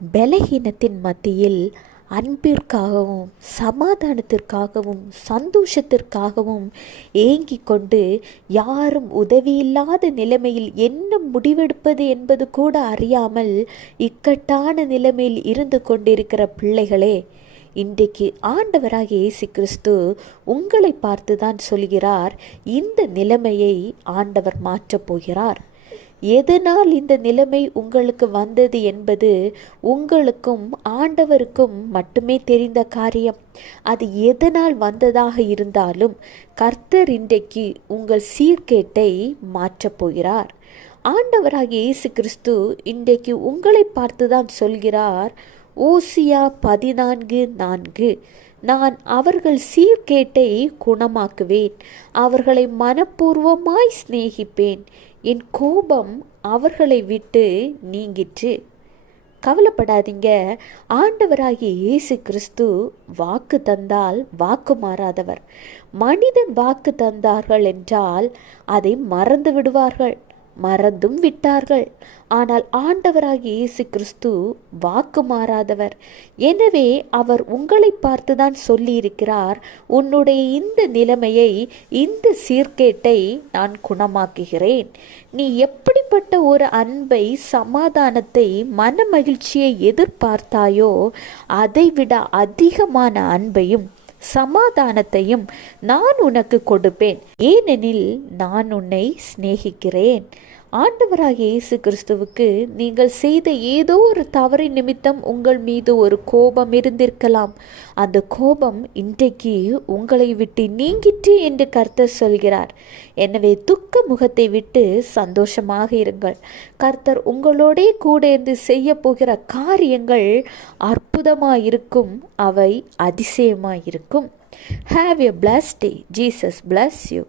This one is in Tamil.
பலகீனத்தின் மத்தியில் அன்பிற்காகவும் சமாதானத்திற்காகவும் சந்தோஷத்திற்காகவும் ஏங்கிக் கொண்டு யாரும் உதவியில்லாத நிலைமையில் என்ன முடிவெடுப்பது என்பது கூட அறியாமல் இக்கட்டான நிலைமையில் இருந்து கொண்டிருக்கிற பிள்ளைகளே, இன்றைக்கு ஆண்டவராகிய இயேசு கிறிஸ்து உங்களை பார்த்து தான் சொல்கிறார், இந்த நிலைமையை ஆண்டவர் மாற்றப் போகிறார். எதனால் இந்த நிலைமை உங்களுக்கு வந்தது என்பது உங்களுக்கும் ஆண்டவருக்கும் மட்டுமே தெரிந்த காரியம். அது எதனால் வந்ததாக இருந்தாலும் கர்த்தர் இன்றைக்கு உங்கள் சீர்கேட்டை மாற்றப் போகிறார். ஆண்டவராகிய இயேசு கிறிஸ்து இன்றைக்கு உங்களை பார்த்துதான் சொல்கிறார், ஓசியா 14:4, நான் அவர்கள் சீர்கேட்டை குணமாக்குவேன், அவர்களை மனப்பூர்வமாய் சிநேகிப்பேன், என் கோபம் அவர்களை விட்டு நீங்கிற்று. கவலைப்படாதீங்க. ஆண்டவராகிய இயேசு கிறிஸ்து வாக்கு தந்தால் வாக்கு மாறாதவர். மனிதன் வாக்கு தந்தார்கள் என்றால் அதை மறந்து விடுவார்கள், மறந்தும் விட்டார்கள். ஆனால் ஆண்டவராகிய இயேசு கிறிஸ்து வாக்கு மாறாதவர். எனவே அவர் உங்களை பார்த்துதான் சொல்லியிருக்கிறார், உன்னுடைய இந்த நிலைமையை, இந்த சீர்கேட்டை நான் குணமாக்குகிறேன். நீ எப்படிப்பட்ட ஒரு அன்பை, சமாதானத்தை, மன மகிழ்ச்சியை எதிர்பார்த்தாயோ அதைவிட அதிகமான அன்பையும் சமாதானத்தையும் நான் உனக்கு கொடுப்பேன், ஏனெனில் நான் உன்னை சிநேகிக்கிறேன். ஆண்டவராகிய இயேசு கிறிஸ்துவுக்கு நீங்கள் செய்த ஏதோ ஒரு தவறின் நிமித்தம் உங்கள் மீது ஒரு கோபம் இருந்திருக்கலாம். அந்த கோபம் இன்றைக்கு உங்களை விட்டு நீங்கிற்று என்று கர்த்தர் சொல்கிறார். எனவே துக்க முகத்தை விட்டு சந்தோஷமாக இருங்கள். கர்த்தர் உங்களோடே கூட இருந்து செய்ய போகிற காரியங்கள் அற்புதமாயிருக்கும், அவை அதிசயமாயிருக்கும். Have a blessed day. Jesus bless you.